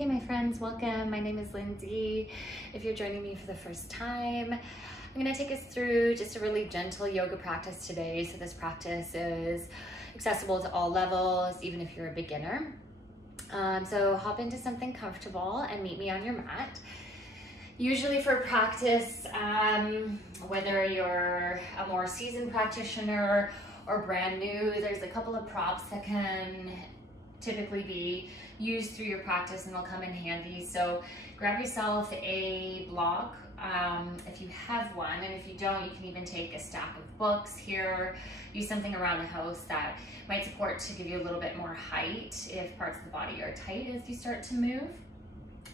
Okay, my friends, welcome. My name is Lindsay. If you're joining me for the first time, I'm gonna take us through just a really gentle yoga practice today. So this practice is accessible to all levels, even if you're a beginner. So hop into something comfortable and meet me on your mat. Usually for practice, whether you're a more seasoned practitioner or brand new, there's a couple of props that can typically be used through your practice and they'll come in handy. So grab yourself a block if you have one, and if you don't, you can even take a stack of books here. Use something around the house that might support to give you a little bit more height if parts of the body are tight as you start to move.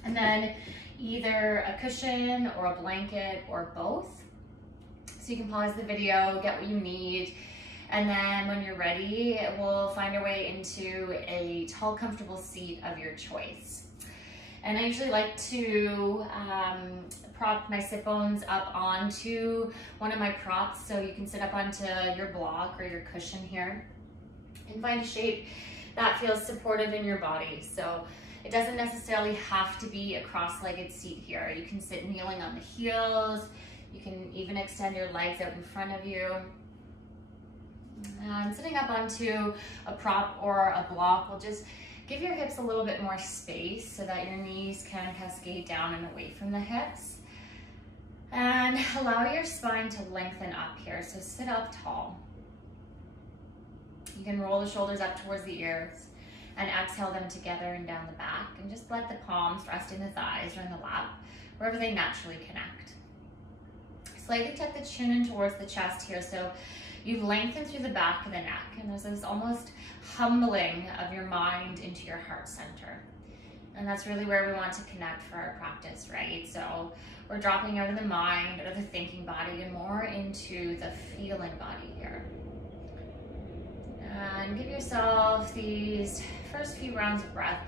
And then either a cushion or a blanket or both. So you can pause the video, get what you need, and then when you're ready, we'll find our way into a tall, comfortable seat of your choice. And I usually like to prop my sit bones up onto one of my props, so you can sit up onto your block or your cushion here and find a shape that feels supportive in your body. So it doesn't necessarily have to be a cross-legged seat here. You can sit kneeling on the heels. You can even extend your legs out in front of you. And sitting up onto a prop or a block will just give your hips a little bit more space so that your knees can cascade down and away from the hips. And allow your spine to lengthen up here. So sit up tall. You can roll the shoulders up towards the ears and exhale them together and down the back, and just let the palms rest in the thighs or in the lap, wherever they naturally connect. Slightly tuck the chin in towards the chest here, so you've lengthened through the back of the neck, and there's this almost humbling of your mind into your heart center. And that's really where we want to connect for our practice, right? So we're dropping out of the mind or the thinking body and more into the feeling body here. And give yourself these first few rounds of breath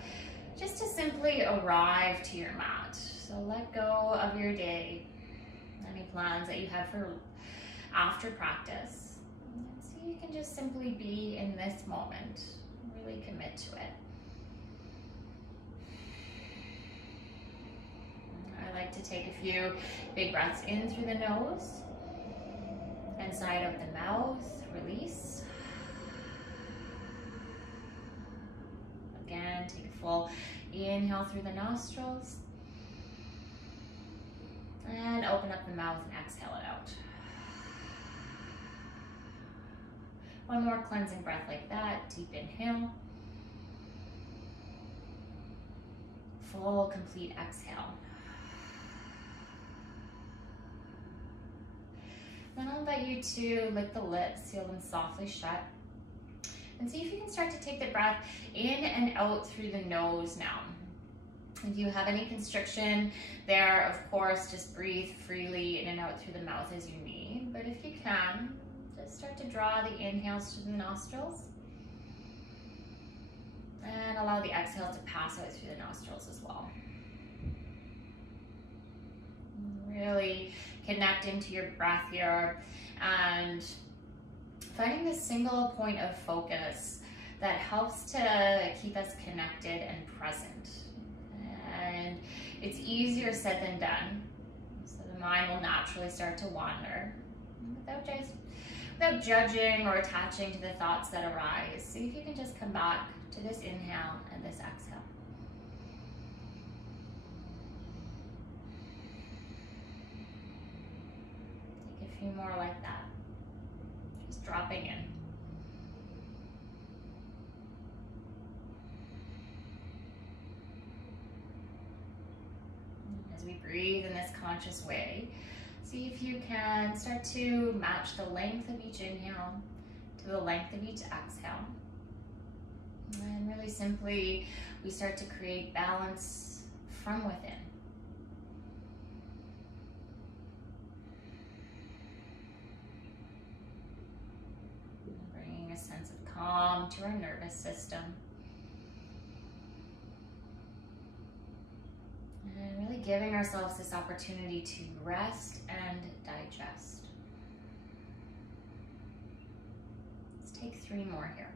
just to simply arrive to your mat. So let go of your day, any plans that you have for after practice. And so you can just simply be in this moment, really commit to it. I like to take a few big breaths in through the nose and side of the mouth, release. Again, take a full inhale through the nostrils and open up the mouth and exhale it out. One more cleansing breath like that. Deep inhale. Full, complete exhale. Then I'll invite you to lick the lips, seal them softly shut. And see if you can start to take the breath in and out through the nose now. If you have any constriction there, of course, just breathe freely in and out through the mouth as you need. But if you can, just start to draw the inhales through the nostrils. And allow the exhale to pass out through the nostrils as well. Really connect into your breath here and finding this single point of focus that helps to keep us connected and present. And it's easier said than done. So the mind will naturally start to wander without judging or attaching to the thoughts that arise. See if you can just come back to this inhale and this exhale. Take a few more like that. Just dropping in. As we breathe in this conscious way, see if you can start to match the length of each inhale to the length of each exhale. And really simply, we start to create balance from within. Bringing a sense of calm to our nervous system. And really giving ourselves this opportunity to rest and digest. Let's take 3 more here.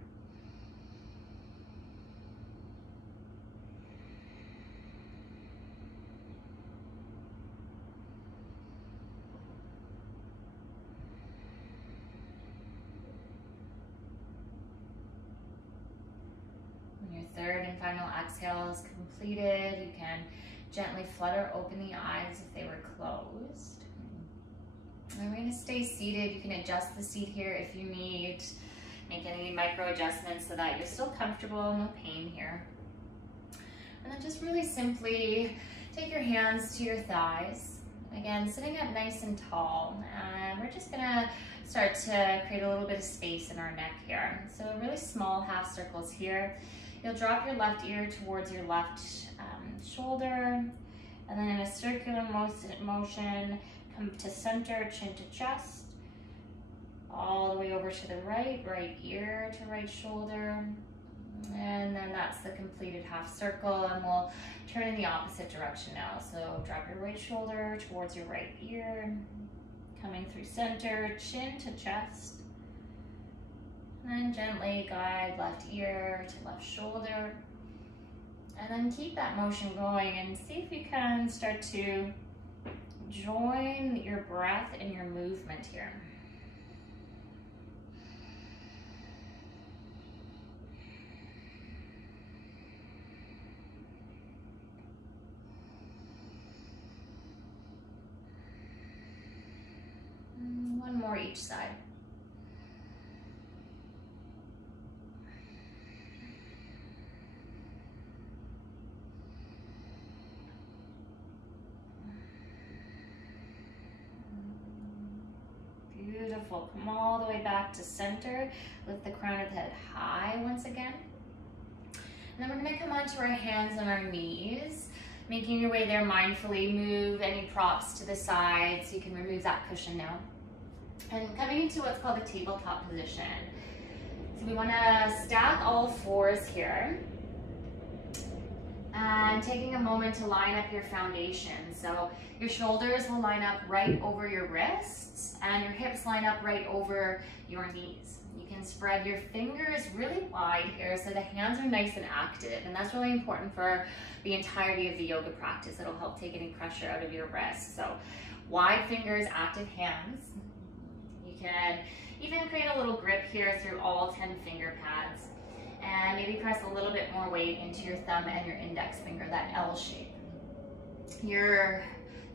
and final exhales completed, you can gently flutter open the eyes if they were closed. And we're gonna stay seated. You can adjust the seat here if you need. Make any micro adjustments so that you're still comfortable, no pain here. And then just really simply take your hands to your thighs. Again, sitting up nice and tall. And we're just gonna start to create a little bit of space in our neck here. So really small half circles here. You'll drop your left ear towards your left shoulder. And then in a circular motion, come to center, chin to chest. All the way over to the right ear to right shoulder. And then that's the completed half circle, and we'll turn in the opposite direction now. So drop your right shoulder towards your right ear, coming through center, chin to chest. And then gently guide left ear to left shoulder. And then keep that motion going and see if you can start to join your breath and your movement here. One more each side. Beautiful. Come all the way back to center. Lift the crown of the head high once again. And then we're going to come onto our hands and our knees. Making your way there mindfully. Move any props to the side so you can remove that cushion now. And coming into what's called a tabletop position. So we want to stack all fours here. And taking a moment to line up your foundation. So your shoulders will line up right over your wrists and your hips line up right over your knees. You can spread your fingers really wide here so the hands are nice and active, and that's really important for the entirety of the yoga practice. It'll help take any pressure out of your wrists. So wide fingers, active hands. You can even create a little grip here through all 10 finger pads. And maybe press a little bit more weight into your thumb and your index finger, that L shape. Your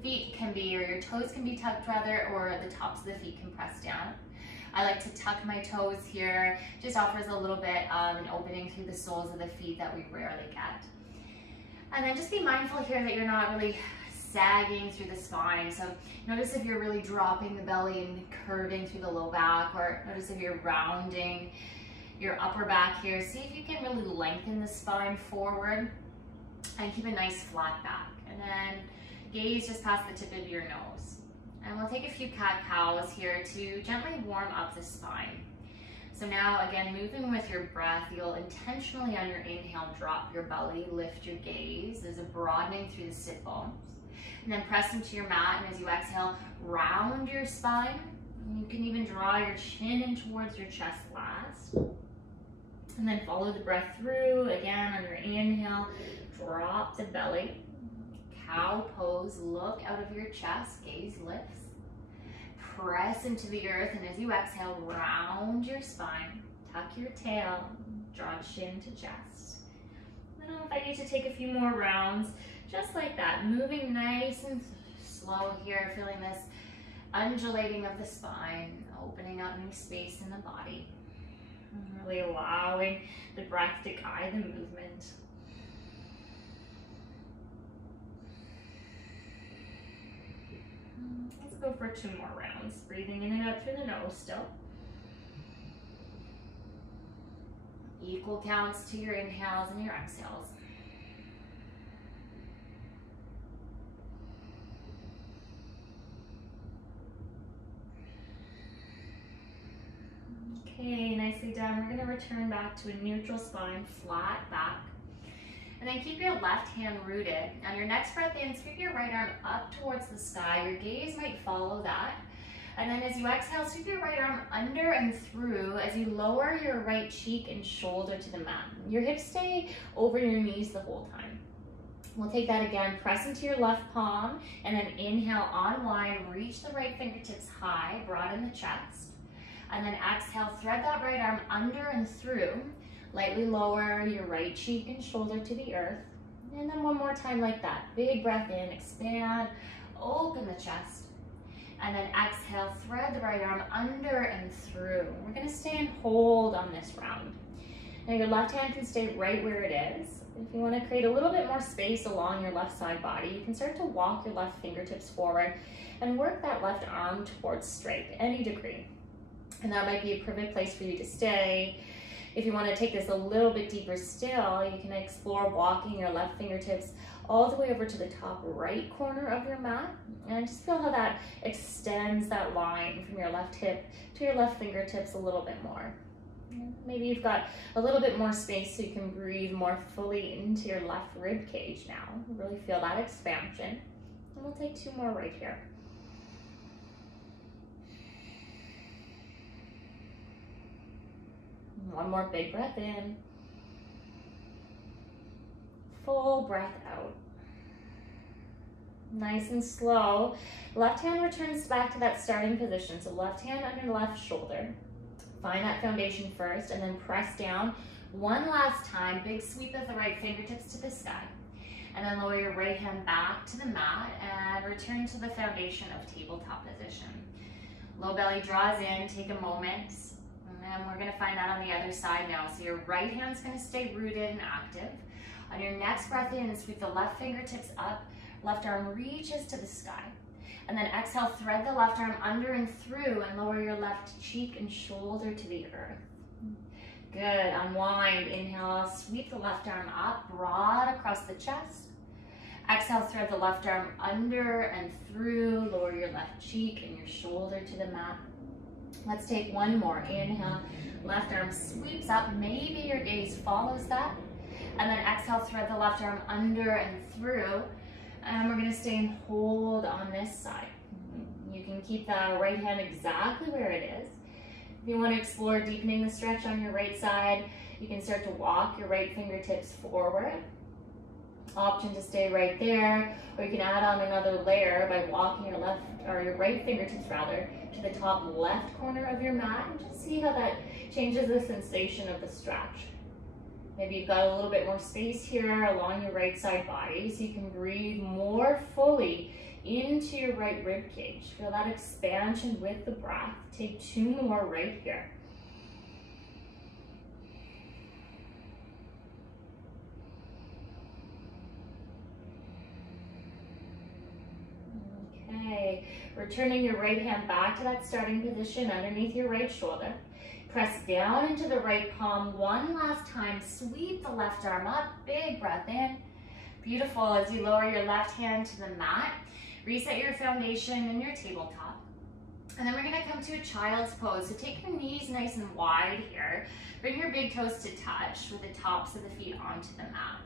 feet can be, or your toes can be tucked rather, or the tops of the feet can press down. I like to tuck my toes here. Just offers a little bit of an opening through the soles of the feet that we rarely get. And then just be mindful here that you're not really sagging through the spine. So notice if you're really dropping the belly and curving through the low back, or notice if you're rounding your upper back here. See if you can really lengthen the spine forward and keep a nice flat back. And then gaze just past the tip of your nose. And we'll take a few cat-cows here to gently warm up the spine. So now again, moving with your breath, you'll intentionally on your inhale drop your belly, lift your gaze. There's a broadening through the sit bones. And then press into your mat, and as you exhale, round your spine. And you can even draw your chin in towards your chest last. And then follow the breath through. Again, on your inhale, drop the belly. Cow pose, look out of your chest, gaze lifts. Press into the earth, and as you exhale, round your spine. Tuck your tail, draw chin to chest. Then I'll invite you to take a few more rounds, just like that. Moving nice and slow here, feeling this undulating of the spine, opening up new space in the body. Really allowing the breath to guide the movement. Let's go for 2 more rounds. Breathing in and out through the nose still. Equal counts to your inhales and your exhales. Okay, nicely done. We're going to return back to a neutral spine, flat back. And then keep your left hand rooted. On your next breath in, sweep your right arm up towards the sky. Your gaze might follow that. And then as you exhale, sweep your right arm under and through as you lower your right cheek and shoulder to the mat. Your hips stay over your knees the whole time. We'll take that again. Press into your left palm and then inhale, unwind, reach the right fingertips high, broaden the chest. And then exhale, thread that right arm under and through. Lightly lower your right cheek and shoulder to the earth. And then one more time like that. Big breath in, expand, open the chest. And then exhale, thread the right arm under and through. We're gonna stay and hold on this round. Now your left hand can stay right where it is. If you wanna create a little bit more space along your left side body, you can start to walk your left fingertips forward and work that left arm towards straight, any degree. And that might be a perfect place for you to stay. If you want to take this a little bit deeper still, you can explore walking your left fingertips all the way over to the top right corner of your mat. And just feel how that extends that line from your left hip to your left fingertips a little bit more. Maybe you've got a little bit more space so you can breathe more fully into your left rib cage now. Really feel that expansion. And we'll take 2 more right here. One more big breath in. Full breath out. Nice and slow. Left hand returns back to that starting position. So left hand under the left shoulder. Find that foundation first and then press down. One last time, big sweep of the right fingertips to the sky. And then lower your right hand back to the mat and return to the foundation of tabletop position. Low belly draws in, take a moment. And we're gonna find that on the other side now. So your right hand's gonna stay rooted and active. On your next breath in, sweep the left fingertips up, left arm reaches to the sky. And then exhale, thread the left arm under and through and lower your left cheek and shoulder to the earth. Good, unwind, inhale, sweep the left arm up, broad across the chest. Exhale, thread the left arm under and through, lower your left cheek and your shoulder to the mat. Let's take one more. Inhale, left arm sweeps up. Maybe your gaze follows that. And then exhale, thread the left arm under and through. And we're gonna stay and hold on this side. You can keep the right hand exactly where it is. If you wanna explore deepening the stretch on your right side, you can start to walk your right fingertips forward. Option to stay right there, or you can add on another layer by walking your left, or your right fingertips rather, to the top left corner of your mat, and just see how that changes the sensation of the stretch. Maybe you've got a little bit more space here along your right side body, so you can breathe more fully into your right rib cage. Feel that expansion with the breath. Take 2 more right here. Okay, returning your right hand back to that starting position underneath your right shoulder. Press down into the right palm one last time. Sweep the left arm up, big breath in. Beautiful. As you lower your left hand to the mat, reset your foundation and your tabletop. And then we're gonna come to a child's pose. So take your knees nice and wide here. Bring your big toes to touch with the tops of the feet onto the mat.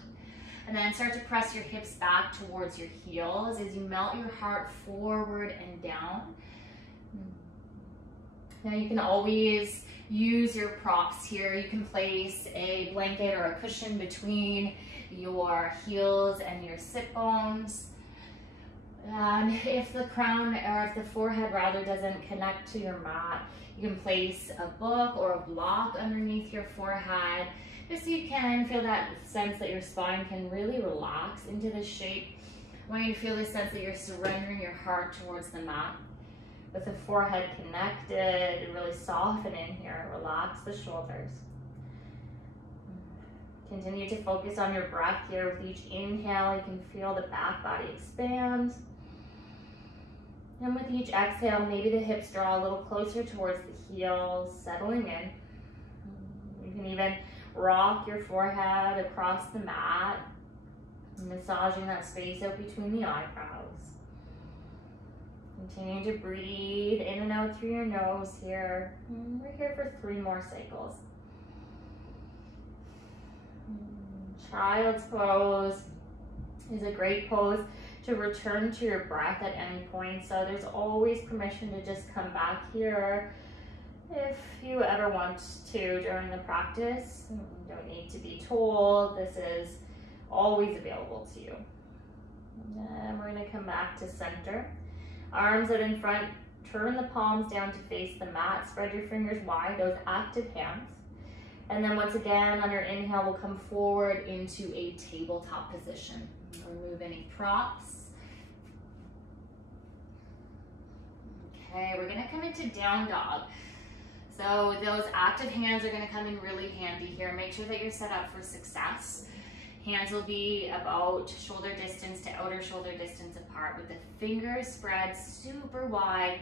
And then start to press your hips back towards your heels as you melt your heart forward and down. Now you can always use your props here. You can place a blanket or a cushion between your heels and your sit bones. And if the crown, or if the forehead rather, doesn't connect to your mat, you can place a book or a block underneath your forehead, just so you can feel that sense that your spine can really relax into this shape. I want you to feel this sense that you're surrendering your heart towards the mat. With the forehead connected, really soften in here, relax the shoulders. Continue to focus on your breath here. With each inhale, you can feel the back body expand. And with each exhale, maybe the hips draw a little closer towards the heels, settling in. You can even rock your forehead across the mat, massaging that space out between the eyebrows. Continue to breathe in and out through your nose here. We're here for 3 more cycles. Child's pose is a great pose to return to your breath at any point. So there's always permission to just come back here if you ever want to during the practice. You don't need to be told. This is always available to you. And then we're going to come back to center. Arms out in front, turn the palms down to face the mat, spread your fingers wide, those active hands. And then once again, on your inhale, we'll come forward into a tabletop position. Remove any props. Okay, we're gonna come into down dog. So those active hands are gonna come in really handy here. Make sure that you're set up for success. Hands will be about shoulder distance to outer shoulder distance apart with the fingers spread super wide.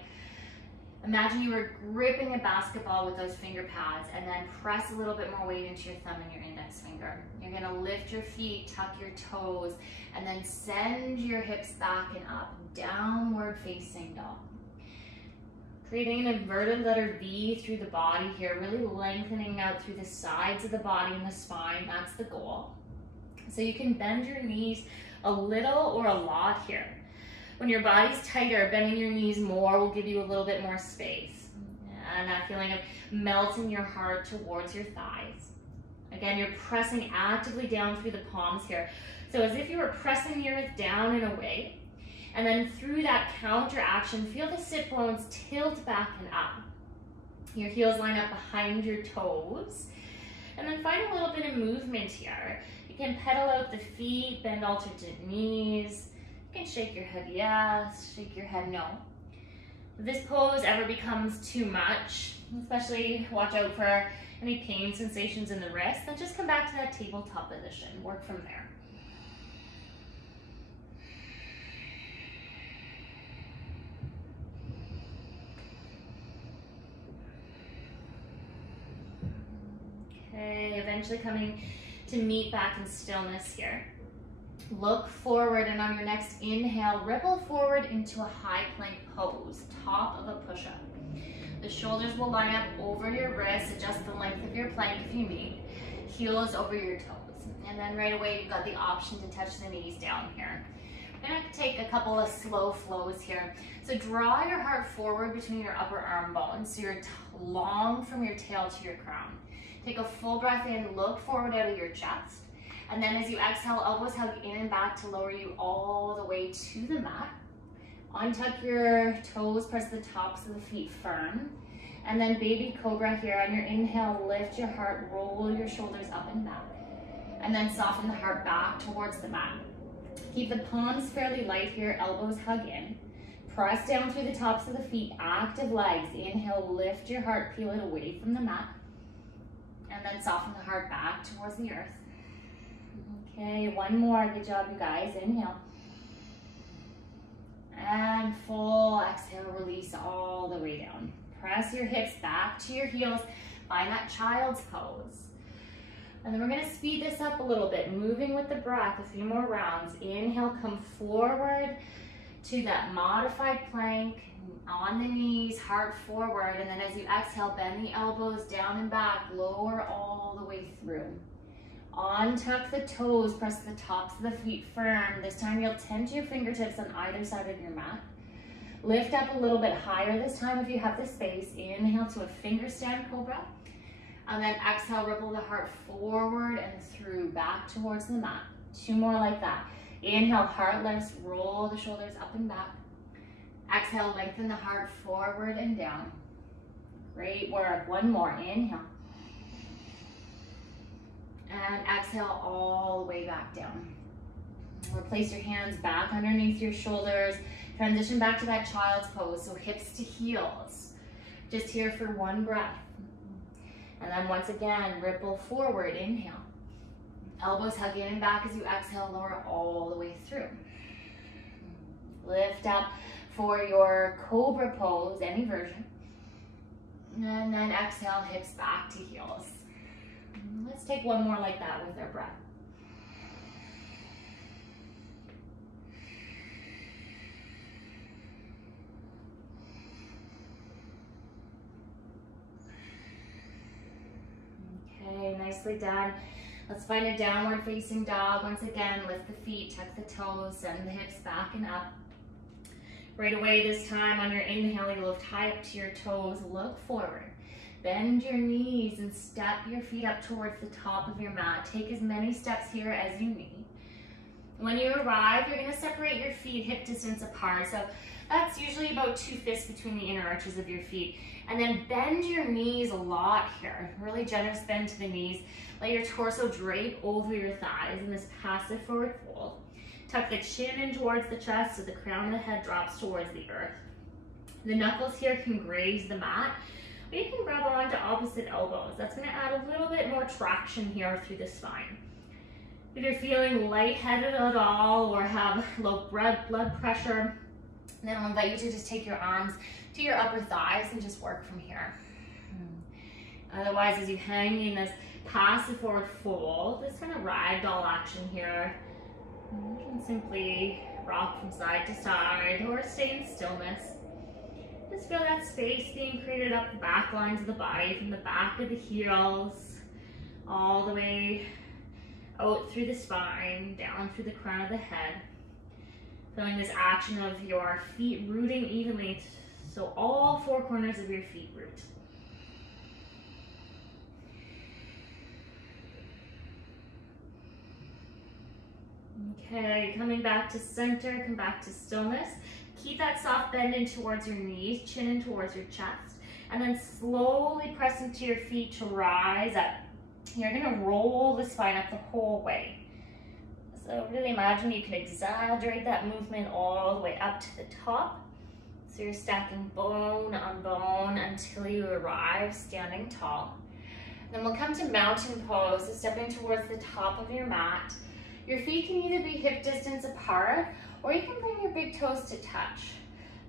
Imagine you were gripping a basketball with those finger pads, and then press a little bit more weight into your thumb and your index finger. You're gonna lift your feet, tuck your toes, and then send your hips back and up, downward facing dog. Creating an inverted letter V through the body here, really lengthening out through the sides of the body and the spine. That's the goal. So you can bend your knees a little or a lot here. When your body's tighter, bending your knees more will give you a little bit more space. And that feeling of melting your heart towards your thighs. Again, you're pressing actively down through the palms here. So as if you were pressing the earth down and away. And then through that counter action, feel the sit bones tilt back and up. Your heels line up behind your toes. And then find a little bit of movement here. You can pedal out the feet, bend alternate knees. You can shake your head yes, shake your head no. If this pose ever becomes too much, especially watch out for any pain sensations in the wrist, then just come back to that tabletop position. Work from there. Okay, eventually coming to meet back in stillness here. Look forward, and on your next inhale, ripple forward into a high plank pose, top of a push-up. The shoulders will line up over your wrists, adjust the length of your plank if you need. Heels over your toes. And then right away, you've got the option to touch the knees down here. We're gonna take a couple of slow flows here. So draw your heart forward between your upper arm bones, so you're long from your tail to your crown. Take a full breath in, look forward out of your chest. And then as you exhale, elbows hug in and back to lower you all the way to the mat. Untuck your toes, press the tops of the feet firm. And then baby cobra here. On your inhale, lift your heart, roll your shoulders up and back. And then soften the heart back towards the mat. Keep the palms fairly light here, elbows hug in. Press down through the tops of the feet, active legs. Inhale, lift your heart, peel it away from the mat. And then soften the heart back towards the earth. Okay, one more. Good job, you guys. Inhale. And full exhale, release all the way down. Press your hips back to your heels. Find that child's pose. And then we're going to speed this up a little bit, moving with the breath, a few more rounds. Inhale, come forward to that modified plank, on the knees, heart forward. And then as you exhale, bend the elbows down and back, lower all the way through. Untuck the toes, press the tops of the feet firm. This time you'll tend to your fingertips on either side of your mat. Lift up a little bit higher this time if you have the space. Inhale to a finger stand cobra. And then exhale, ripple the heart forward and through, back towards the mat. Two more like that. Inhale, heart lifts, roll the shoulders up and back. Exhale, lengthen the heart forward and down. Great work. One more. Inhale. And exhale all the way back down. Replace your hands back underneath your shoulders. Transition back to that child's pose, so hips to heels. Just here for one breath. And then once again, ripple forward, inhale. Elbows hug in and back as you exhale, lower all the way through. Lift up for your cobra pose, any version. And then exhale, hips back to heels. Let's take one more like that with our breath. Okay, nicely done. Let's find a downward facing dog. Once again, lift the feet, tuck the toes, send the hips back and up. Right away this time on your inhale, you lift high up to your toes, look forward. Bend your knees and step your feet up towards the top of your mat. Take as many steps here as you need. When you arrive, you're gonna separate your feet hip distance apart. So that's usually about 2 fists between the inner arches of your feet. And then bend your knees a lot here. Really generous bend to the knees. Let your torso drape over your thighs in this passive forward fold. Tuck the chin in towards the chest so the crown of the head drops towards the earth. The knuckles here can graze the mat, but you can grab on to opposite elbows. That's gonna add a little bit more traction here through the spine. If you're feeling lightheaded at all or have low blood pressure, then I'll invite you to just take your arms to your upper thighs and just work from here. Otherwise, as you hang in this passive forward fold, this kind of ragdoll action here, you can simply rock from side to side or stay in stillness. Just feel that space being created up the back lines of the body, from the back of the heels, all the way out through the spine, down through the crown of the head. Feeling this action of your feet rooting evenly, so all 4 corners of your feet root. Okay, coming back to center, come back to stillness. Keep that soft bend in towards your knees, chin in towards your chest, and then slowly press into your feet to rise up. You're gonna roll the spine up the whole way. So really imagine you can exaggerate that movement all the way up to the top. So you're stacking bone on bone until you arrive standing tall. Then we'll come to mountain pose, so stepping towards the top of your mat. Your feet can either be hip distance apart, or you can bring your big toes to touch.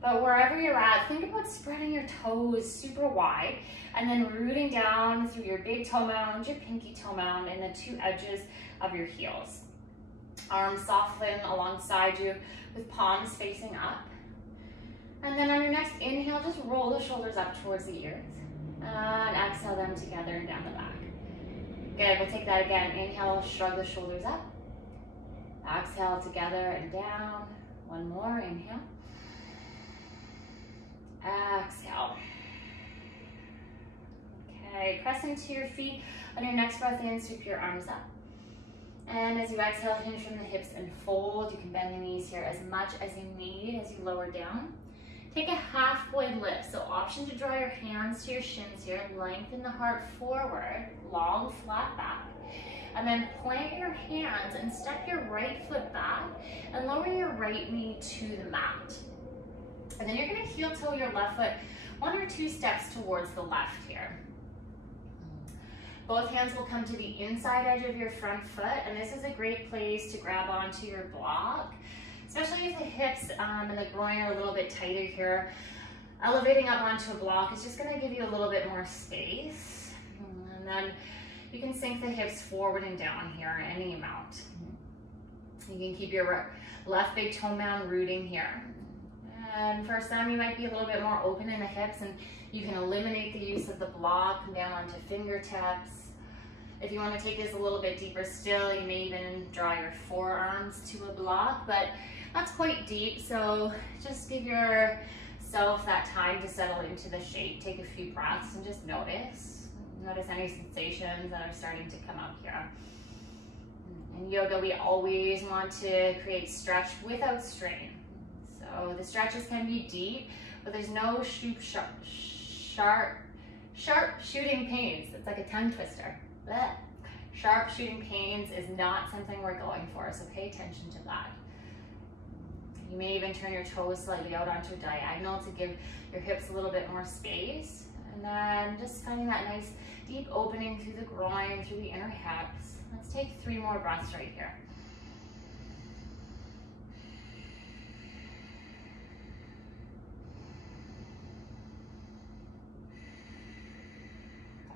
But wherever you're at, think about spreading your toes super wide and then rooting down through your big toe mound, your pinky toe mound, and the 2 edges of your heels. Arms soften alongside you with palms facing up. And then on your next inhale, just roll the shoulders up towards the ears. And exhale them together and down the back. Good, we'll take that again. Inhale, shrug the shoulders up. Exhale together and down. One more, inhale. Exhale. Okay, press into your feet. On your next breath in, sweep your arms up. And as you exhale, hinge from the hips and fold. You can bend the knees here as much as you need as you lower down. Take a halfway lift. So option to draw your hands to your shins here. Lengthen the heart forward, long flat back. And then plant your hands and step your right foot back and lower your right knee to the mat. And then you're gonna heel toe your left foot 1 or 2 steps towards the left here. Both hands will come to the inside edge of your front foot, and this is a great place to grab onto your block, especially if the hips and the groin are a little bit tighter here. Elevating up onto a block is just gonna give you a little bit more space. And then you can sink the hips forward and down here any amount. You can keep your left big toe mound rooting here. And for some, you might be a little bit more open in the hips, and you can eliminate the use of the block, come down onto fingertips. If you want to take this a little bit deeper still, you may even draw your forearms to a block, but that's quite deep, so just give yourself that time to settle into the shape. Take a few breaths and just notice. Notice any sensations that are starting to come up here. In yoga, we always want to create stretch without strain. So the stretches can be deep, but there's no sharp shooting pains. It's like a tongue twister. Blech. Sharp shooting pains is not something we're going for, so pay attention to that. You may even turn your toes slightly out onto a diagonal to give your hips a little bit more space. And then just finding that nice deep opening through the groin, through the inner hips. Let's take 3 more breaths right here.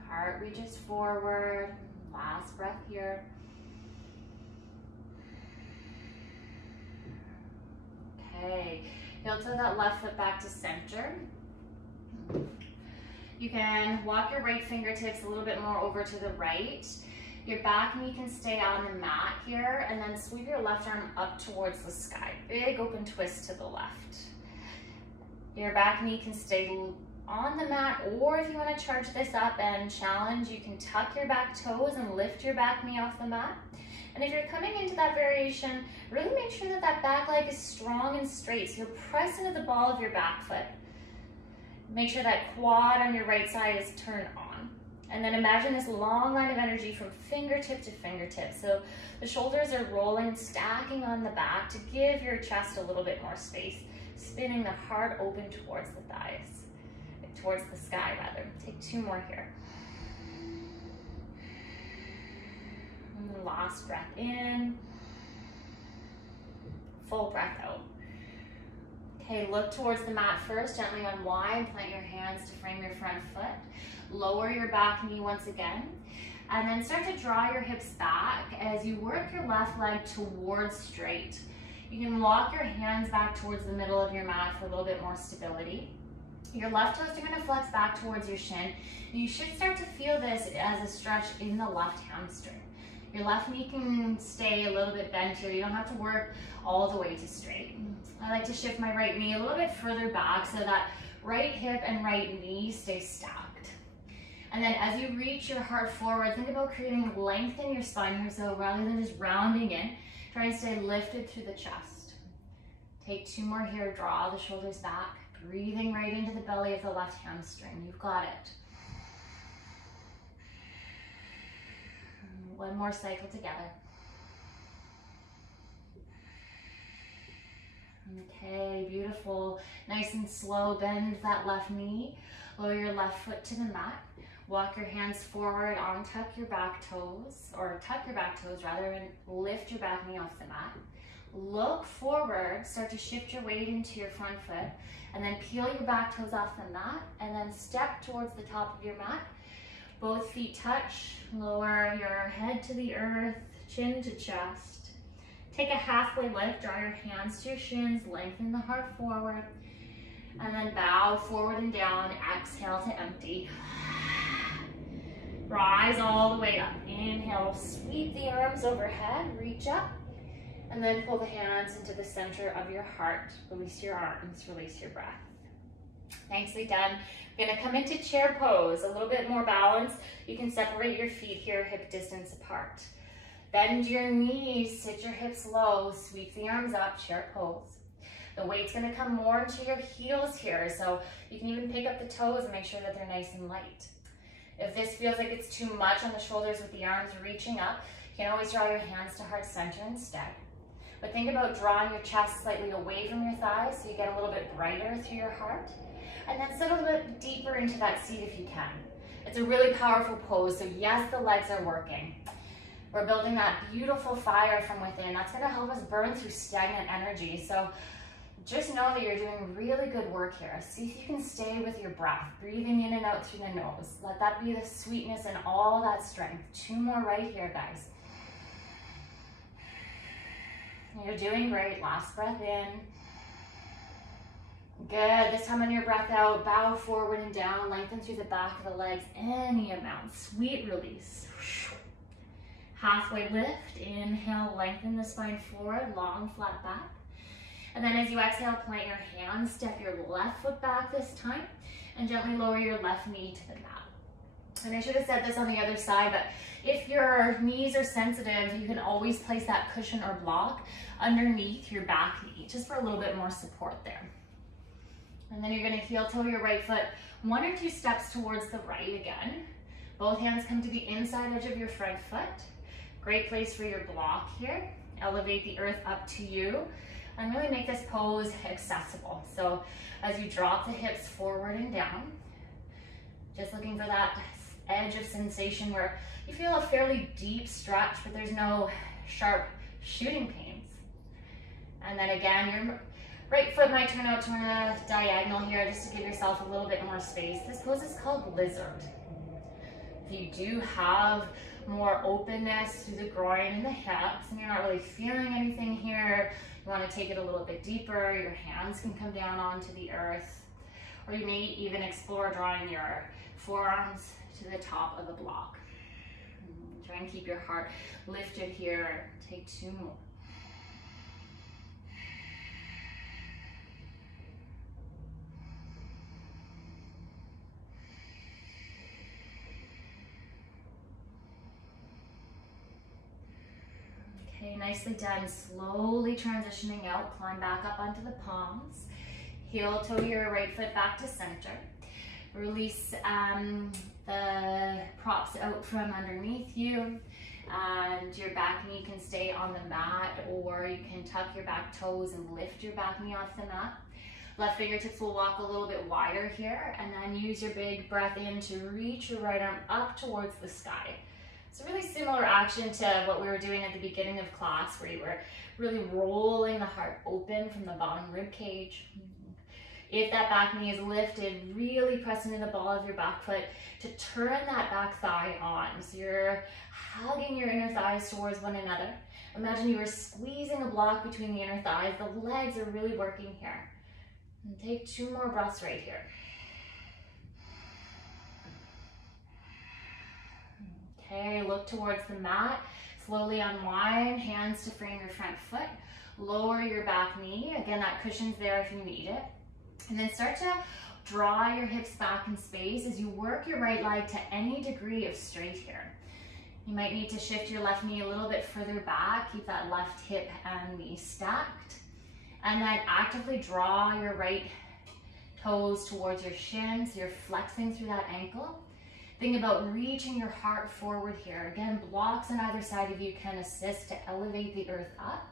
Heart reaches forward. Last breath here. Okay, heel toe that left foot back to center. You can walk your right fingertips a little bit more over to the right. Your back knee can stay on the mat here, and then sweep your left arm up towards the sky. Big open twist to the left. Your back knee can stay on the mat, or if you want to charge this up and challenge, you can tuck your back toes and lift your back knee off the mat. And if you're coming into that variation, really make sure that that back leg is strong and straight. So you'll press into the ball of your back foot. Make sure that quad on your right side is turned on. And then imagine this long line of energy from fingertip to fingertip. So the shoulders are rolling, stacking on the back to give your chest a little bit more space, spinning the heart open towards the thighs, towards the sky rather. Take 2 more here. And last breath in, full breath out. Okay, look towards the mat first, gently unwind, plant your hands to frame your front foot. Lower your back knee once again, and then start to draw your hips back as you work your left leg towards straight. You can walk your hands back towards the middle of your mat for a little bit more stability. Your left toes are going to flex back towards your shin. You should start to feel this as a stretch in the left hamstring. Your left knee can stay a little bit bent here. You don't have to work all the way to straight. I like to shift my right knee a little bit further back so that right hip and right knee stay stacked. And then as you reach your heart forward, think about creating length in your spine here. So rather than just rounding in, try and stay lifted through the chest. Take 2 more here. Draw the shoulders back, breathing right into the belly of the left hamstring. You've got it. 1 more cycle together. Okay, beautiful. Nice and slow, bend that left knee. Lower your left foot to the mat. Walk your hands forward, untuck your back toes, or tuck your back toes rather, and lift your back knee off the mat. Look forward, start to shift your weight into your front foot, and then peel your back toes off the mat, and then step towards the top of your mat. Both feet touch, lower your head to the earth, chin to chest. Take a halfway lift, draw your hands to your shins, lengthen the heart forward, and then bow forward and down, exhale to empty. Rise all the way up. Inhale, sweep the arms overhead, reach up, and then pull the hands into the center of your heart. Release your arms, release your breath. Nicely done. We're gonna come into chair pose, a little bit more balance. You can separate your feet here, hip distance apart. Bend your knees, sit your hips low, sweep the arms up, chair pose. The weight's gonna come more into your heels here, so you can even pick up the toes and make sure that they're nice and light. If this feels like it's too much on the shoulders with the arms reaching up, you can always draw your hands to heart center instead. But think about drawing your chest slightly away from your thighs so you get a little bit brighter through your heart. And then sit a little bit deeper into that seat if you can. It's a really powerful pose, so yes, the legs are working. We're building that beautiful fire from within. That's gonna help us burn through stagnant energy. So just know that you're doing really good work here. See if you can stay with your breath, breathing in and out through the nose. Let that be the sweetness and all that strength. 2 more right here, guys. You're doing great. Last breath in. Good. This time on your breath out, bow forward and down, lengthen through the back of the legs, any amount. Sweet release. Halfway lift. Inhale, lengthen the spine forward, long, flat back. And then as you exhale, plant your hands, step your left foot back this time, and gently lower your left knee to the mat. And I should have said this on the other side, but if your knees are sensitive, you can always place that cushion or block underneath your back knee, just for a little bit more support there. And then you're gonna heel toe your right foot 1 or 2 steps towards the right again. Both hands come to the inside edge of your front foot. Great place for your block here. Elevate the earth up to you. And really make this pose accessible. So as you drop the hips forward and down, just looking for that edge of sensation where you feel a fairly deep stretch, but there's no sharp shooting pains. And then again, your right foot might turn out to a diagonal here just to give yourself a little bit more space. This pose is called lizard. If you do have more openness through the groin and the hips, and you're not really feeling anything here, you want to take it a little bit deeper, your hands can come down onto the earth, or you may even explore drawing your forearms to the top of the block. Try and keep your heart lifted here. Take 2 more. Okay, nicely done. Slowly transitioning out, climb back up onto the palms. Heel toe your right foot back to center. Release the props out from underneath you, and your back knee can stay on the mat, or you can tuck your back toes and lift your back knee off the mat. Left fingertips will walk a little bit wider here, and then use your big breath in to reach your right arm up towards the sky. It's a really similar action to what we were doing at the beginning of class, where you were really rolling the heart open from the bottom rib cage. If that back knee is lifted, really press into the ball of your back foot to turn that back thigh on. So you're hugging your inner thighs towards one another. Imagine you were squeezing a block between the inner thighs. The legs are really working here. And take 2 more breaths right here. Okay, look towards the mat. Slowly unwind, hands to frame your front foot. Lower your back knee. Again, that cushion's there if you need it. And then start to draw your hips back in space as you work your right leg to any degree of straight here. You might need to shift your left knee a little bit further back. Keep that left hip and knee stacked. And then actively draw your right toes towards your shins. So you're flexing through that ankle. Think about reaching your heart forward here. Again, blocks on either side of you can assist to elevate the earth up.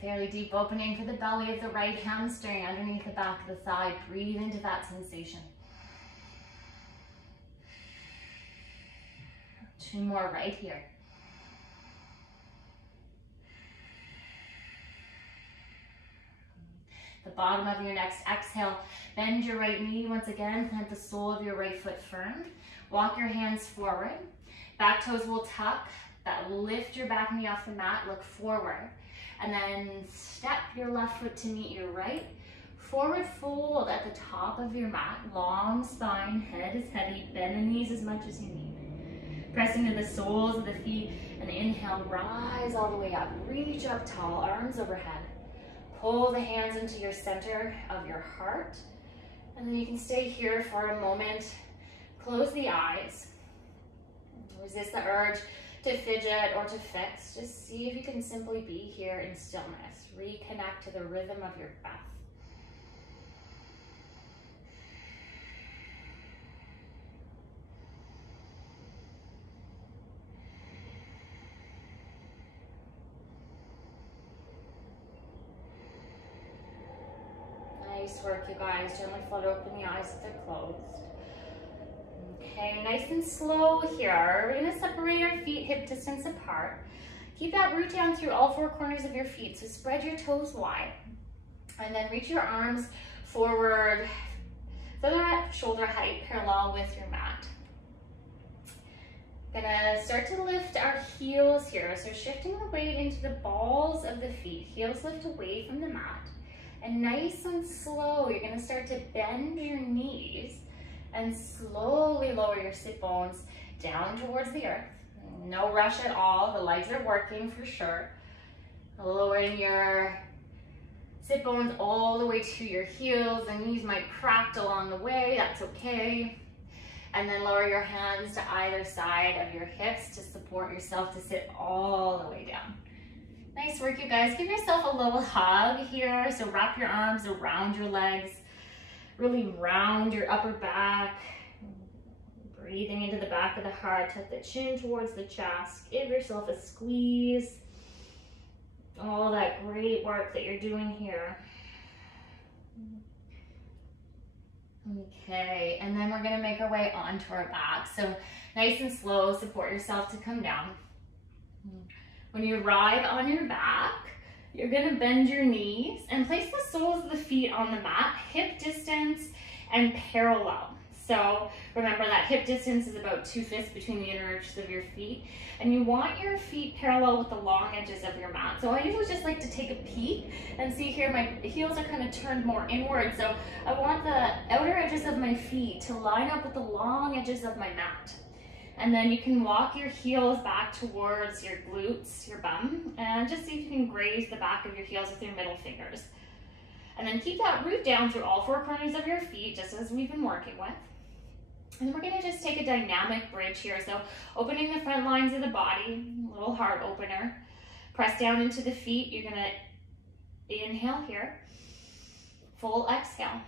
Fairly deep opening for the belly of the right hamstring underneath the back of the thigh. Breathe into that sensation. 2 more right here. The bottom of your next exhale, bend your right knee once again, plant the sole of your right foot firm. Walk your hands forward. Back toes will tuck, lift your back knee off the mat, look forward. And then step your left foot to meet your right. Forward fold at the top of your mat. Long spine, head is heavy. Bend the knees as much as you need. Press into the soles of the feet and inhale, rise all the way up. Reach up tall, arms overhead. Pull the hands into your center of your heart. And then you can stay here for a moment. Close the eyes. Resist the urge to fidget or to fix. Just see if you can simply be here in stillness. Reconnect to the rhythm of your breath. Nice work, you guys. Gently float open the eyes if they're closed. Okay, nice and slow here. We're gonna separate our feet hip distance apart. Keep that root down through all 4 corners of your feet, so spread your toes wide. And then reach your arms forward, so they're at shoulder height, parallel with your mat. Gonna start to lift our heels here. So shifting the weight into the balls of the feet. Heels lift away from the mat. And nice and slow, you're gonna start to bend your knees and slowly lower your sit bones down towards the earth. No rush at all, the legs are working for sure. Lowering your sit bones all the way to your heels. The knees might crack along the way, that's okay. And then lower your hands to either side of your hips to support yourself to sit all the way down. Nice work, you guys. Give yourself a little hug here. So wrap your arms around your legs. Really round your upper back. Breathing into the back of the heart. Tuck the chin towards the chest. Give yourself a squeeze. All that great work that you're doing here. Okay, and then we're gonna make our way onto our back. So nice and slow, support yourself to come down. When you arrive on your back, you're gonna bend your knees and place the soles of the feet on the mat, hip distance and parallel. So remember that hip distance is about 2 fists between the inner arches of your feet. And you want your feet parallel with the long edges of your mat. So I usually just like to take a peek and see here my heels are kind of turned more inward. So I want the outer edges of my feet to line up with the long edges of my mat. And then you can walk your heels back towards your glutes, your bum, and just see if you can graze the back of your heels with your middle fingers. And then keep that root down through all 4 corners of your feet, just as we've been working with. And we're gonna just take a dynamic bridge here. So opening the front lines of the body, a little heart opener. Press down into the feet. You're gonna inhale here. Full exhale.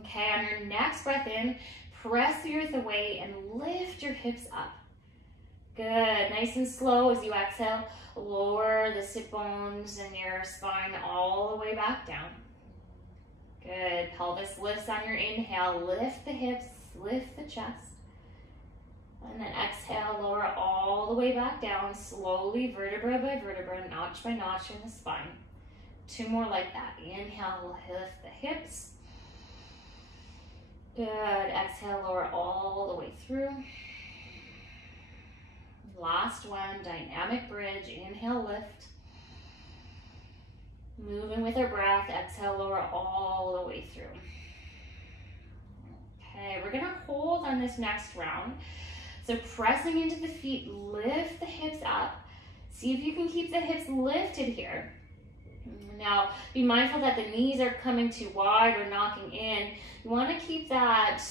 Okay, on your next breath in, press the earth away and lift your hips up. Good, nice and slow as you exhale. Lower the sit bones and your spine all the way back down. Good, pelvis lifts on your inhale. Lift the hips, lift the chest. And then exhale, lower all the way back down, slowly, vertebra by vertebra, notch by notch in the spine. 2 more like that. Inhale, lift the hips. Good, exhale, lower all the way through. Last one, dynamic bridge. Inhale, lift. Moving with our breath, exhale, lower all the way through. Okay, we're gonna hold on this next round. So pressing into the feet, lift the hips up. See if you can keep the hips lifted here. Now, be mindful that the knees are coming too wide or knocking in. You want to keep that,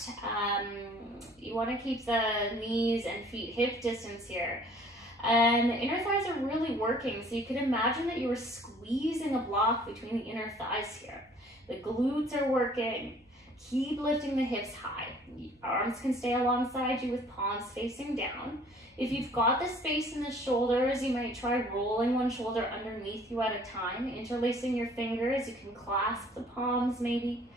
the knees and feet hip distance here. And the inner thighs are really working. So you could imagine that you were squeezing a block between the inner thighs here. The glutes are working. Keep lifting the hips high. Arms can stay alongside you with palms facing down. If you've got the space in the shoulders, you might try rolling one shoulder underneath you at a time, interlacing your fingers. You can clasp the palms maybe.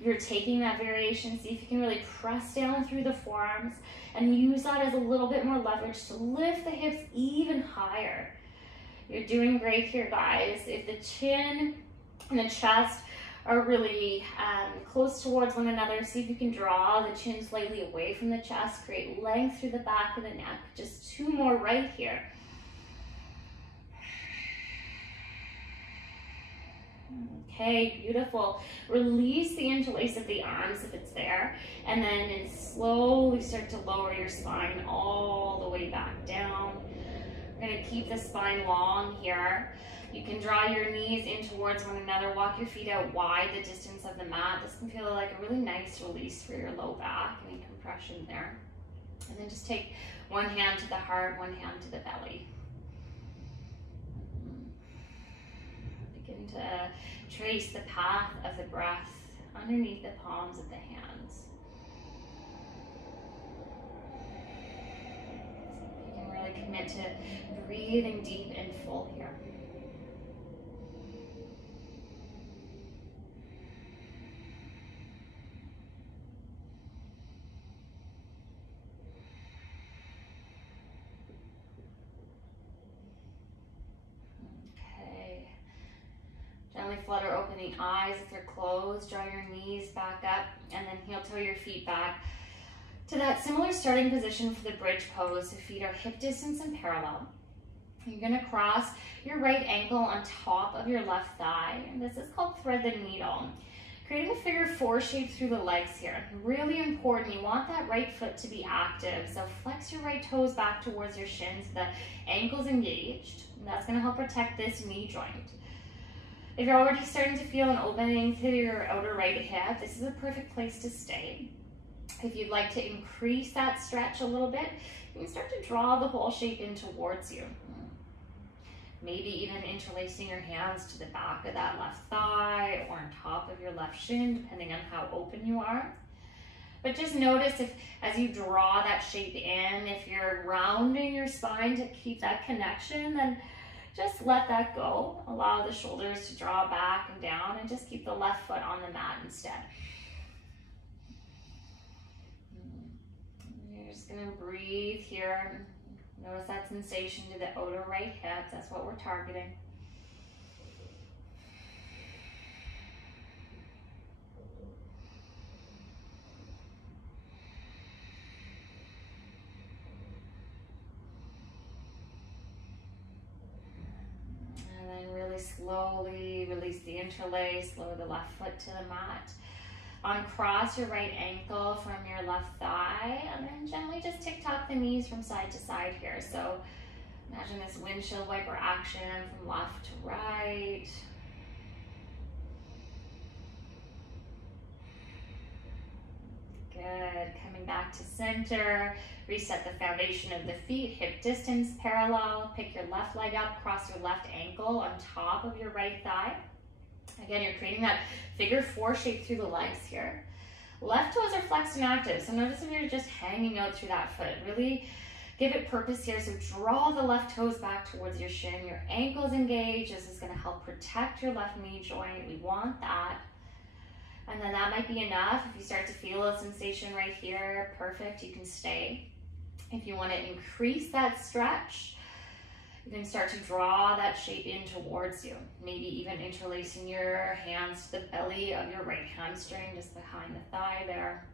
If you're taking that variation, see if you can really press down through the forearms and use that as a little bit more leverage to lift the hips even higher. You're doing great here, guys. If the chin and the chest are really close towards one another, see if you can draw the chin slightly away from the chest, create length through the back of the neck. Just 2 more right here. Okay, beautiful. Release the interlace of the arms if it's there, and then slowly start to lower your spine all the way back down. We're gonna keep the spine long here. You can draw your knees in towards one another, walk your feet out wide the distance of the mat. This can feel like a really nice release for your low back, any compression there. And then just take one hand to the heart, one hand to the belly. Begin to trace the path of the breath underneath the palms of the hands. You can really commit to breathing deep and full here. Gently flutter open the eyes if they're closed. Draw your knees back up and then heel toe your feet back to that similar starting position for the bridge pose. So feet are hip distance and parallel. You're going to cross your right ankle on top of your left thigh. And this is called thread the needle. Creating a figure 4 shape through the legs here. Really important. You want that right foot to be active. So flex your right toes back towards your shins. The ankle's engaged. And that's going to help protect this knee joint. If you're already starting to feel an opening through your outer right hip, this is a perfect place to stay. If you'd like to increase that stretch a little bit, you can start to draw the whole shape in towards you. Maybe even interlacing your hands to the back of that left thigh or on top of your left shin, depending on how open you are. But just notice if, as you draw that shape in, if you're rounding your spine to keep that connection, then just let that go. Allow the shoulders to draw back and down and just keep the left foot on the mat instead. You're just gonna breathe here. Notice that sensation to the outer right hip. That's what we're targeting. Slowly release the interlace, lower the left foot to the mat. Uncross your right ankle from your left thigh, and then gently just tick-tock the knees from side to side here. So imagine this windshield wiper action from left to right. Good. Good. Coming back to center. Reset the foundation of the feet, hip distance parallel. Pick your left leg up, cross your left ankle on top of your right thigh. Again, you're creating that figure 4 shape through the legs here. Left toes are flexed and active, so notice if you're just hanging out through that foot. Really give it purpose here, so draw the left toes back towards your shin. Your ankles engaged. This is going to help protect your left knee joint. We want that. And then that might be enough. If you start to feel a sensation right here, perfect, you can stay. If you want to increase that stretch, you can start to draw that shape in towards you. Maybe even interlacing your hands to the belly of your right hamstring, just behind the thigh there.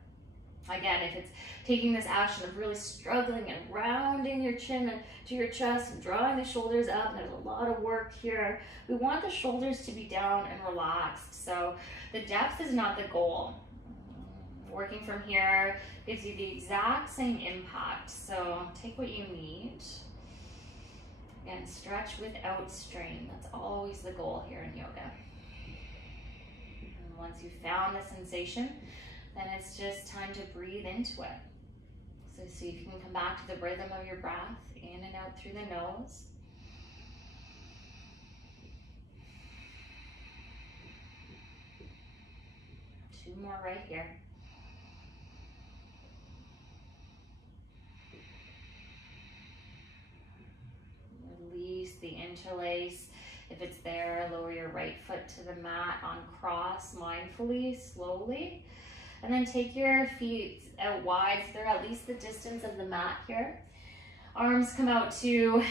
Again, if it's taking this action of really struggling and rounding your chin to your chest and drawing the shoulders up, there's a lot of work here. We want the shoulders to be down and relaxed. So the depth is not the goal. Working from here gives you the exact same impact. So take what you need. Again, stretch without strain. That's always the goal here in yoga. And once you've found the sensation, then it's just time to breathe into it. So see if you can come back to the rhythm of your breath, in and out through the nose. Two more right here. Release the interlace. If it's there, lower your right foot to the mat on cross mindfully, slowly. And then take your feet out wide, so they're at least the distance of the mat here. Arms come out to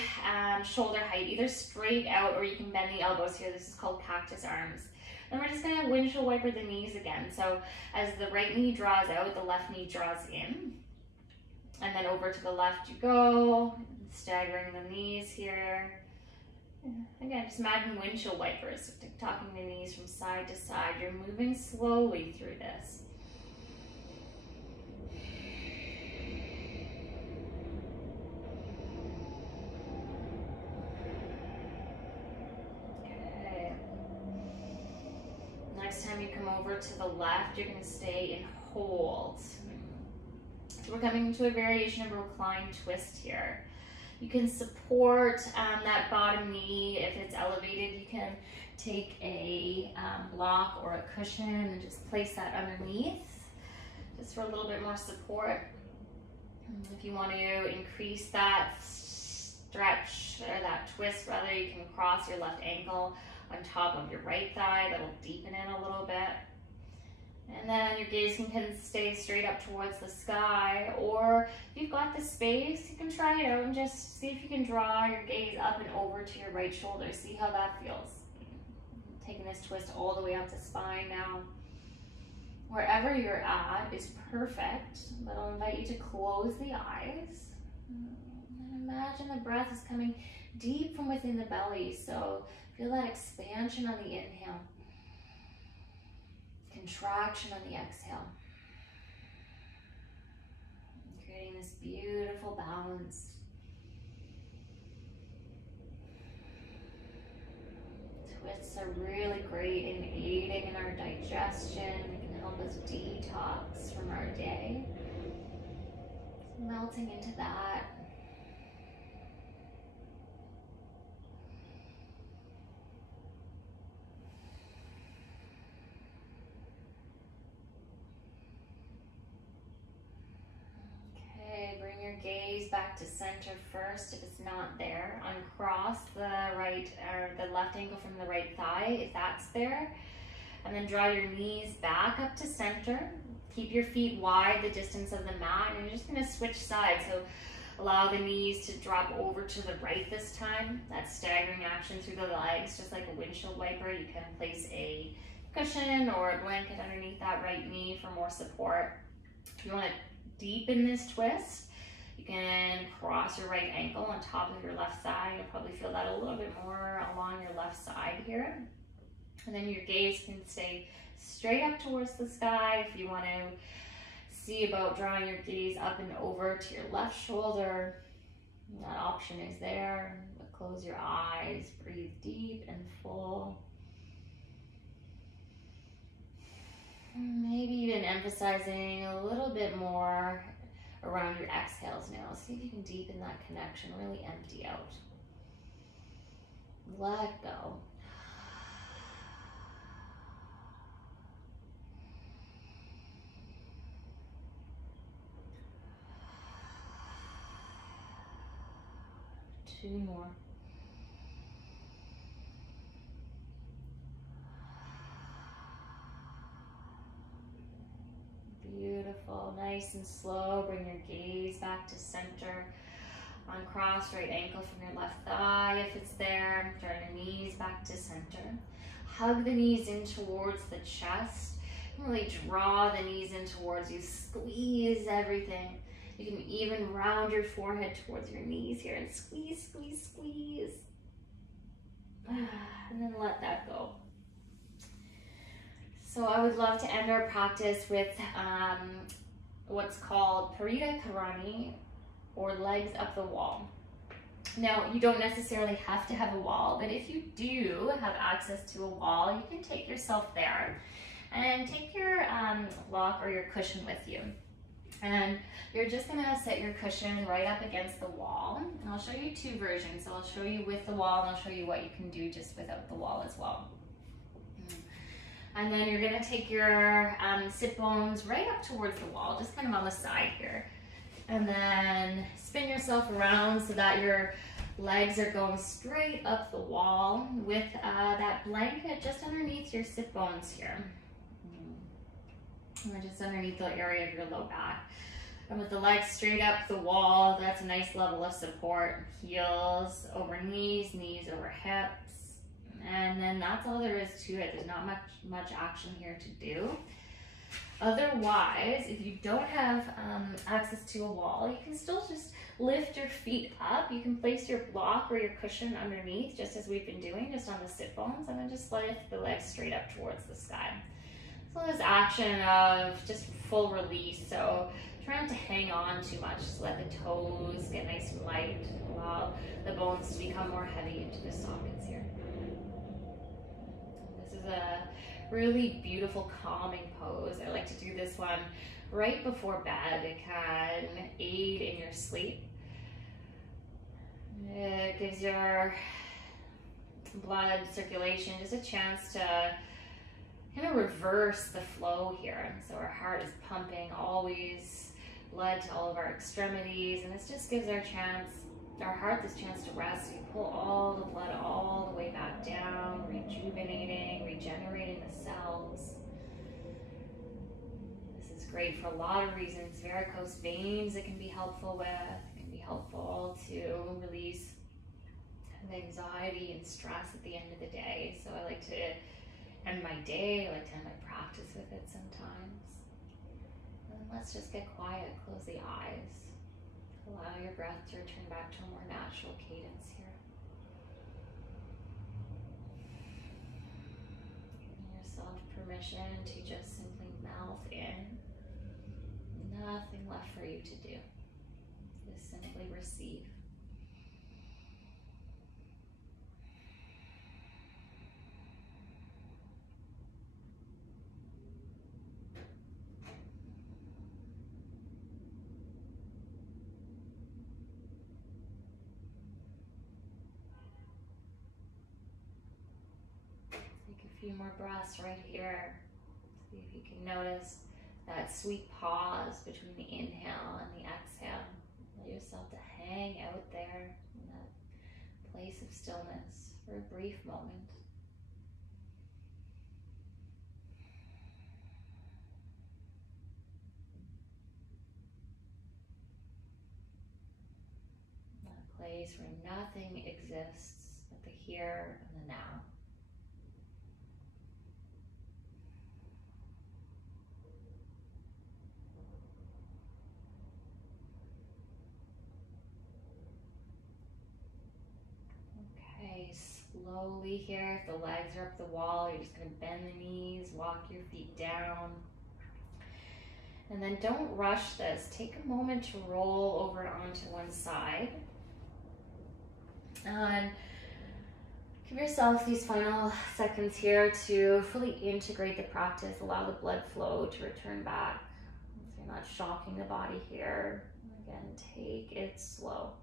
shoulder height, either straight out or you can bend the elbows here. This is called cactus arms. Then we're just gonna windshield wiper the knees again. So as the right knee draws out, the left knee draws in. And then over to the left you go, staggering the knees here. Again, just imagine windshield wipers, tucking the knees from side to side. You're moving slowly through this. Okay. Next time you come over to the left, you're going to stay in hold. So we're coming into a variation of a reclined twist here. You can support that bottom knee. If it's elevated, you can take a block or a cushion and just place that underneath, just for a little bit more support. If you want to increase that stretch, or that twist rather, you can cross your left ankle on top of your right thigh. That'll deepen it a little bit. And then your gaze can stay straight up towards the sky, or if you've got the space, you can try it out and just see if you can draw your gaze up and over to your right shoulder. See how that feels. Taking this twist all the way up to spine now. Wherever you're at is perfect, but I'll invite you to close the eyes. And imagine the breath is coming deep from within the belly, so feel that expansion on the inhale. Contraction on the exhale. Creating this beautiful balance. Twists are really great in aiding in our digestion. They can help us detox from our day. So melting into that. Bring your gaze back to center first if it's not there. Uncross the right or the left ankle from the right thigh if that's there. And then draw your knees back up to center. Keep your feet wide, the distance of the mat, and you're just going to switch sides. So allow the knees to drop over to the right this time. That staggering action through the legs, just like a windshield wiper. You can place a cushion or a blanket underneath that right knee for more support. If you want to deepen this twist, you can cross your right ankle on top of your left thigh. You'll probably feel that a little bit more along your left side here. And then your gaze can stay straight up towards the sky. If you want to see about drawing your gaze up and over to your left shoulder, that option is there. But close your eyes, breathe deep and full. Maybe even emphasizing a little bit more around your exhales now. See if you can deepen that connection, really empty out. Let go. Two more. Beautiful, nice and slow. Bring your gaze back to center. Uncross right ankle from your left thigh if it's there. Draw your knees back to center. Hug the knees in towards the chest. Really draw the knees in towards you. Squeeze everything. You can even round your forehead towards your knees here and squeeze, squeeze, squeeze. And then let that go. So I would love to end our practice with what's called Parita Karani, or legs up the wall. Now, you don't necessarily have to have a wall, but if you do have access to a wall, you can take yourself there and take your block or your cushion with you. And you're just gonna set your cushion right up against the wall. And I'll show you two versions. So I'll show you with the wall, and I'll show you what you can do just without the wall as well. And then you're gonna take your sit bones right up towards the wall, just kind of on the side here. And then spin yourself around so that your legs are going straight up the wall with that blanket just underneath your sit bones here. And then just underneath the area of your low back. And with the legs straight up the wall, that's a nice level of support. Heels over knees, knees over hips. And then that's all there is to it. There's not much action here to do. Otherwise, if you don't have access to a wall, you can still just lift your feet up. You can place your block or your cushion underneath, just as we've been doing, just on the sit bones, and then just lift the legs straight up towards the sky. So this action of just full release. So try not to hang on too much. Just let the toes get nice and light. Allow the bones to become more heavy into the sockets here. This is a really beautiful, calming pose. I like to do this one right before bed. It can aid in your sleep. It gives your blood circulation just a chance to kind of reverse the flow here. So our heart is pumping always blood to all of our extremities, and this just gives our heart this chance to rest. You pull all the blood all the way back down, rejuvenating, regenerating the cells. This is great for a lot of reasons. Varicose veins it can be helpful with. It can be helpful to release the anxiety and stress at the end of the day. So I like to end my day, I like to end my practice with it sometimes. And then let's just get quiet, close the eyes. Allow your breath to return back to a more natural cadence here. Giving yourself permission to just simply melt in. Nothing left for you to do. Just simply receive. Few more breaths right here. See if you can notice that sweet pause between the inhale and the exhale. Let yourself to hang out there in that place of stillness for a brief moment. That place where nothing exists but the here and the now. Slowly here, if the legs are up the wall, you're just going to bend the knees, walk your feet down. And then don't rush this. Take a moment to roll over onto one side. And Give yourself these final seconds here to fully integrate the practice. Allow the blood flow to return back. So you're not shocking the body here. Again, take it slow.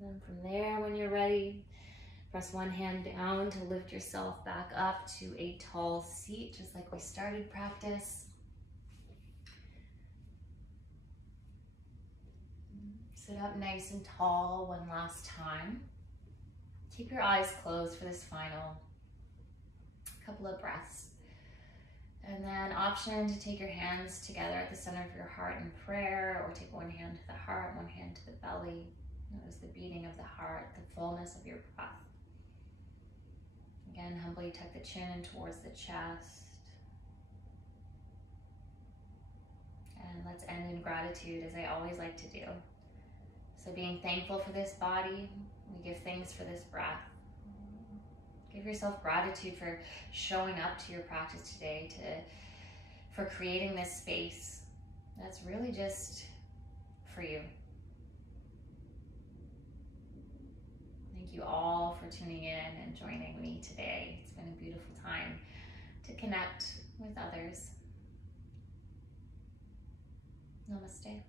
And then from there, when you're ready, press one hand down to lift yourself back up to a tall seat, just like we started practice. Sit up nice and tall one last time. Keep your eyes closed for this final couple of breaths. And then option to take your hands together at the center of your heart in prayer, or take one hand to the heart, one hand to the belly. Notice the beating of the heart, the fullness of your breath. Again, humbly tuck the chin in towards the chest. And let's end in gratitude, as I always like to do. So being thankful for this body, we give thanks for this breath. Give yourself gratitude for showing up to your practice today, for creating this space that's really just for you. Thank you all for tuning in and joining me today. It's been a beautiful time to connect with others. Namaste.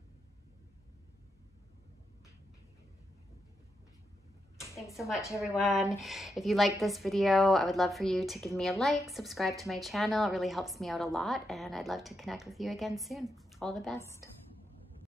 Thanks so much, everyone. If you like this video, I would love for you to give me a like, subscribe to my channel. It really helps me out a lot, and I'd love to connect with you again soon. All the best.